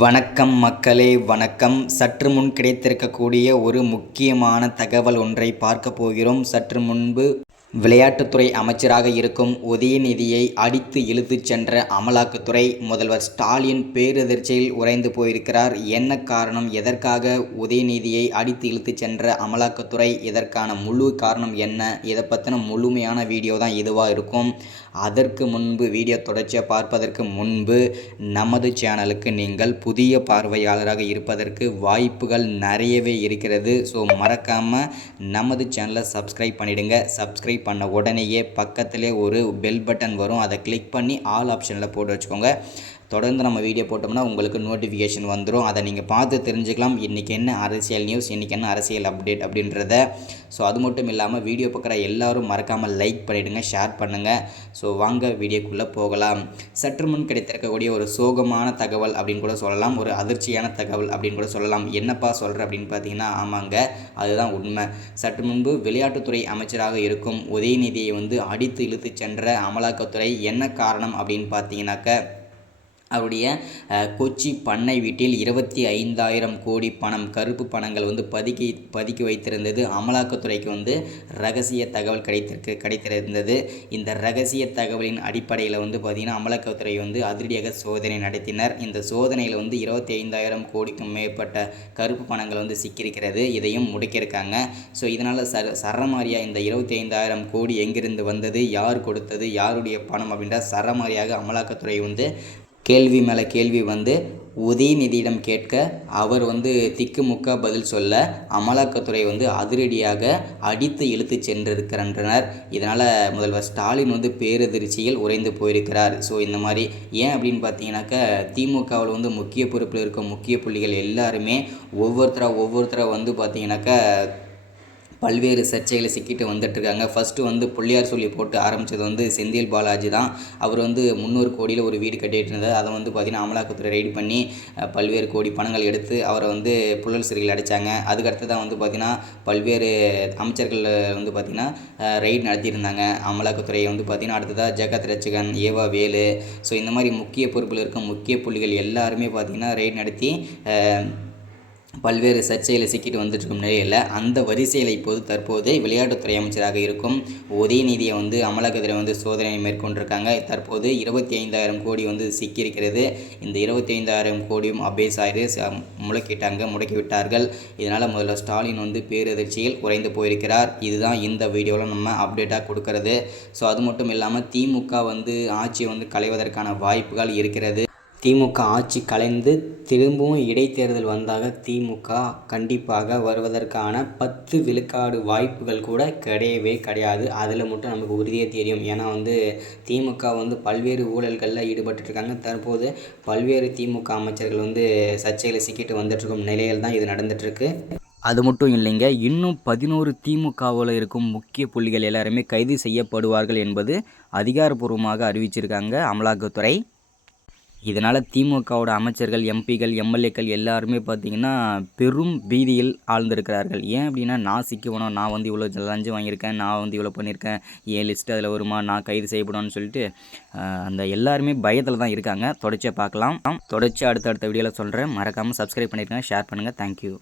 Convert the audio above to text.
வணக்கம் மக்களே, வணக்கம். சற்று முன் கிடைத்திருக்கக்கூடிய ஒரு முக்கியமான தகவல் ஒன்றை பார்க்க போகிறோம். சற்று முன்பு விளையாட்டுத்துறை அமைச்சராக இருக்கும் உதயநிதியை அடித்து இழுத்துச் சென்ற அமலாக்கத்துறை முதல்வர் ஸ்டாலின் பேரதிர்ச்சியில் உறைந்து போயிருக்கிறார். என்ன காரணம், எதற்காக உதயநிதியை அடித்து இழுத்துச் சென்ற அமலாக்கத்துறை, இதற்கான முழு காரணம் என்ன, இதை பற்றின முழுமையான வீடியோ தான் இதுவாக இருக்கும். அதற்கு முன்பு, வீடியோ தொடர்ச்சியாக பார்ப்பதற்கு முன்பு நமது சேனலுக்கு நீங்கள் புதிய பார்வையாளராக இருப்பதற்கு வாய்ப்புகள் நிறையவே இருக்கிறது. ஸோ மறக்காமல் நமது சேனலை சப்ஸ்கிரைப் பண்ணிவிடுங்க. சப்ஸ்கிரைப் பண்ண உடனேயே பக்கத்திலே ஒரு பெல் பட்டன் வரும், அதை கிளிக் பண்ணி ஆல் ஆப்ஷனில் போட்டு வச்சுக்கோங்க. தொடர்ந்து நம்ம வீடியோ போட்டோம்னா உங்களுக்கு நோட்டிஃபிகேஷன் வந்துடும். அதை நீங்கள் பார்த்து தெரிஞ்சுக்கலாம், இன்றைக்கி என்ன அரசியல் நியூஸ், இன்றைக்கி என்ன அரசியல் அப்டேட் அப்படின்றத. ஸோ அது மட்டும் இல்லாமல் வீடியோ பார்க்குற எல்லோரும் மறக்காமல் லைக் பண்ணிவிடுங்க, ஷேர் பண்ணுங்கள். ஸோ வாங்க வீடியோக்குள்ளே போகலாம். சற்று முன் கிடைத்திருக்கக்கூடிய ஒரு சோகமான தகவல் அப்படின்னு கூட சொல்லலாம், ஒரு அதிர்ச்சியான தகவல் அப்படின்னு கூட சொல்லலாம். என்னப்பா சொல்கிற அப்படின்னு பார்த்தீங்கன்னா, ஆமாங்க, அதுதான் உண்மை. சற்று முன்பு விளையாட்டுத்துறை அமைச்சராக இருக்கும் உதயநிதியை அடித்து இழுத்து சென்ற அமலாக்கத்துறை என்ன காரணம் அப்படின்னு பார்த்தீங்கன்னாக்க, அவருடைய கொச்சி பண்ணை வீட்டில் 25,000 கோடி பணம், கருப்பு பணங்கள் பதுக்கி வைத்திருந்தது. அமலாக்கத்துறைக்கு ரகசிய தகவல் கிடைத்திருந்தது. இந்த ரகசிய தகவலின் அடிப்படையில் பார்த்திங்கன்னா அமலாக்கத்துறை அதிரடியாக சோதனை நடத்தினர். இந்த சோதனையில் 25,000 கோடிக்கும் மேற்பட்ட கருப்பு பணங்கள் சிக்கியிருக்கிறது. இதையும் முடக்கியிருக்காங்க. ஸோ இதனால் சரமாரியாக இந்த 25,000 கோடி எங்கிருந்து வந்தது, யார் கொடுத்தது, யாருடைய பணம் அப்படின்ற சரமாரியாக அமலாக்கத்துறை கேள்வி மேலே கேள்வி உதயநிதியிடம் கேட்க, அவர் திக்குமுக்கா பதில் சொல்ல, அமலாக்கத்துறை அதிரடியாக அடித்து இழுத்து சென்றிருக்கின்றனர். இதனால் முதல்வர் ஸ்டாலின் பேரதிர்ச்சியில் உறைந்து போயிருக்கிறார். ஸோ இந்த மாதிரி ஏன் அப்படின்னு பார்த்தீங்கன்னாக்கா, திமுகவில் முக்கிய பொறுப்பில் இருக்கும் முக்கிய புள்ளிகள் எல்லாருமே ஒவ்வொருத்தராக பார்த்தீங்கன்னாக்கா பல்வேறு சர்ச்சைகளை சிக்கிட்டு வந்துட்டுருக்காங்க. ஃபஸ்ட்டு பிள்ளையார் சொல்லி போட்டு ஆரம்பித்தது செந்தில் பாலாஜி தான். அவர் 300 கோடியில் ஒரு வீடு கட்டிகிட்டு இருந்தார். அதை பார்த்திங்கன்னா அமலாக்கத்துறை ரெய்டு பண்ணி பல்வேறு கோடி பணங்கள் எடுத்து அவரை புழல் சிறையில் அடைத்தாங்க. அதுக்கடுத்து தான் பார்த்திங்கன்னா பல்வேறு அமைச்சர்கள் பார்த்திங்கன்னா ரெய்டு நடத்தியிருந்தாங்க. அமலாக்கத்துறையை பார்த்திங்கன்னா அடுத்ததாக ஜெகத் ரட்சகன், ஏவா வேலு, ஸோ இந்த மாதிரி முக்கிய பொறுப்பில் இருக்கும் முக்கிய புள்ளிகள் எல்லாருமே பார்த்திங்கன்னா ரெய்டு நடத்தி பல்வேறு சர்ச்சையில் சிக்கிட்டு வந்துட்டுருக்கும் நிலையில், அந்த வரிசையில் தற்போது விளையாட்டுத்துறை அமைச்சராக இருக்கும் உதயநிதியை அமலாக்கத்துறை சோதனை மேற்கொண்டிருக்காங்க. தற்போது 25,000 கோடி சிக்கியிருக்கிறது. இந்த 25,000 கோடியும் அபேஸ் ஆயிரு முடக்கிவிட்டார்கள். இதனால் முதல்வர் ஸ்டாலின் பேரதிர்ச்சியில் குறைந்து போயிருக்கிறார். இதுதான் இந்த வீடியோவில் நம்ம அப்டேட்டாக கொடுக்கறது. ஸோ அது மட்டும் இல்லாமல் திமுக ஆட்சியை களைவதற்கான வாய்ப்புகள் இருக்கிறது. திமுக ஆட்சி கலைந்து திரும்பவும் இடைத்தேர்தல் வந்தாக திமுக கண்டிப்பாக வருவதற்கான 10 விழுக்காடு வாய்ப்புகள் கூட கிடையவே கிடையாது. அதில் மட்டும் நமக்கு உறுதியாக தெரியும். ஏன்னா திமுக பல்வேறு ஊழல்களில் ஈடுபட்டுருக்காங்க. தற்போது பல்வேறு திமுக அமைச்சர்கள் சர்ச்சையில் சிக்கிட்டு வந்துட்டுருக்கும் நிலையில் தான் இது நடந்துகிட்ருக்கு. அது மட்டும் இல்லைங்க, இன்னும் 11 திமுகவில் இருக்கும் முக்கிய புள்ளிகள் எல்லாருமே கைது செய்யப்படுவார்கள் என்பது அதிகாரப்பூர்வமாக அறிவிச்சிருக்காங்க அமலாக்கத்துறை. இதனால் திமுகவோட அமைச்சர்கள், எம்பிகள், எம்எல்ஏக்கள் எல்லாருமே பார்த்திங்கன்னா பெரும் பீதியில் ஆழ்ந்திருக்கிறார்கள். ஏன் அப்படின்னா, நான் சிக்குவனும், நான் இவ்வளோ லஞ்சம் வாங்கியிருக்கேன், நான் இவ்வளோ பண்ணியிருக்கேன், என் லிஸ்ட்டு அதில் வருமா, நான் கைது செய்யப்படுவேன்னு சொல்லிட்டு அந்த எல்லாருமே பயத்தில் தான் இருக்காங்க. தொடர்ச்சியாக பார்க்கலாம். தொடர்ச்சி அடுத்தடுத்த வீடியோவில் சொல்கிறேன். மறக்காமல் சப்ஸ்கிரைப் பண்ணியிருக்கேன், ஷேர் பண்ணுங்கள். தேங்க்யூ.